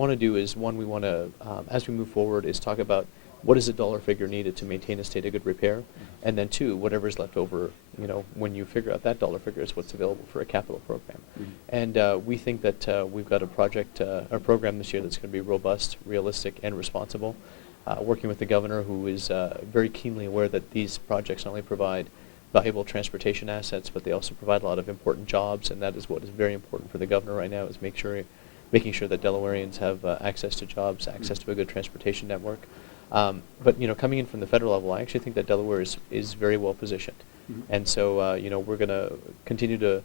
want to do is, one, we want to, as we move forward, is talk about what is the dollar figure needed to maintain a state of good repair, and then two, whatever is left over, when you figure out that dollar figure is what's available for a capital program. And we think that we've got a program this year that's going to be robust, realistic, and responsible, working with the governor, who is very keenly aware that these projects not only provide valuable transportation assets, but they also provide a lot of important jobs, and that is what is very important for the governor right now, is making sure that Delawareans have access to jobs, access to a good transportation network. But coming in from the federal level, I actually think that Delaware is very well positioned, and so we're going to continue to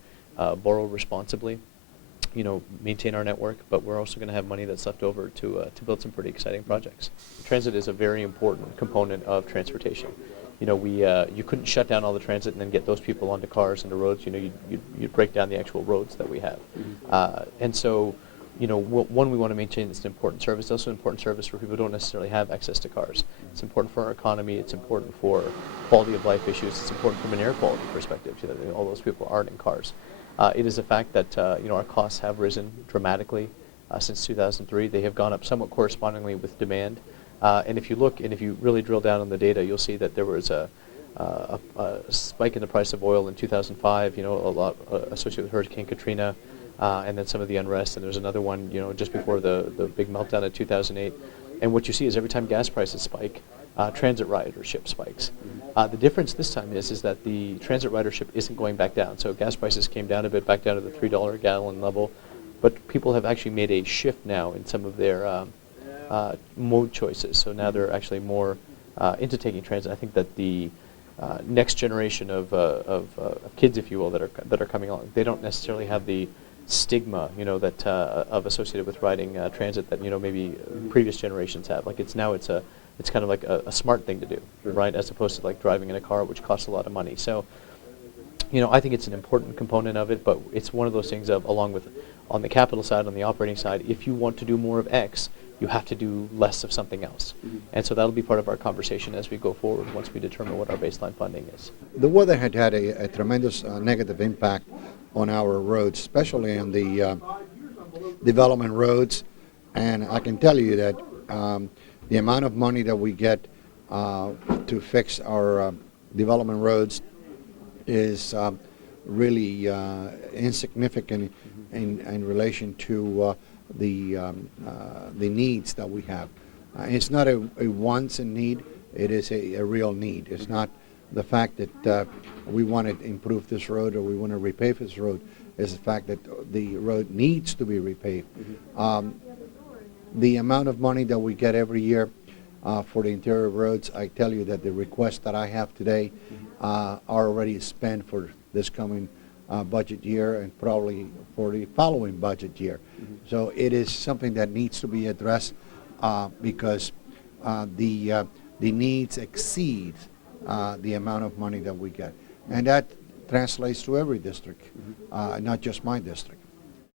borrow responsibly, maintain our network, but we're also going to have money that's left over to build some pretty exciting projects. Transit is a very important component of transportation. You couldn't shut down all the transit and then get those people onto cars and the roads. You'd break down the actual roads that we have, and so. One, we want to maintain this important service. It's also an important service for people who don't necessarily have access to cars. It's important for our economy. It's important for quality of life issues. It's important from an air quality perspective. All those people aren't in cars. It is a fact that our costs have risen dramatically since 2003. They have gone up somewhat correspondingly with demand. And if you look, and if you really drill down on the data, you'll see that there was a spike in the price of oil in 2005. A lot associated with Hurricane Katrina. And then some of the unrest, and there's another one, just before the big meltdown in 2008. And what you see is every time gas prices spike, transit ridership spikes. The difference this time is that the transit ridership isn't going back down. So gas prices came down a bit, back down to the $3 a gallon level, but people have actually made a shift now in some of their mode choices. So now they're actually more into taking transit. I think that the next generation of kids, if you will, that are coming along, they don't necessarily have the stigma, that of associated with riding transit that maybe previous generations have. Like it's kind of like a smart thing to do, right? As opposed to like driving in a car, which costs a lot of money. So, I think it's an important component of it, but it's one of those things of, along with on the capital side, on the operating side, if you want to do more of X, you have to do less of something else. And so that'll be part of our conversation as we go forward once we determine what our baseline funding is. The weather had a tremendous negative impact on our roads, especially on the development roads. And I can tell you that the amount of money that we get to fix our development roads is really insignificant in relation to the needs that we have. It's not a wants and need, it is a real need. It's not the fact that we want to improve this road or we want to repave this road. It's the fact that the road needs to be repaved. The amount of money that we get every year for the interior roads, I tell you that the requests that I have today are already spent for this coming budget year and probably for the following budget year. So it is something that needs to be addressed because the needs exceed the amount of money that we get. And that translates to every district, not just my district.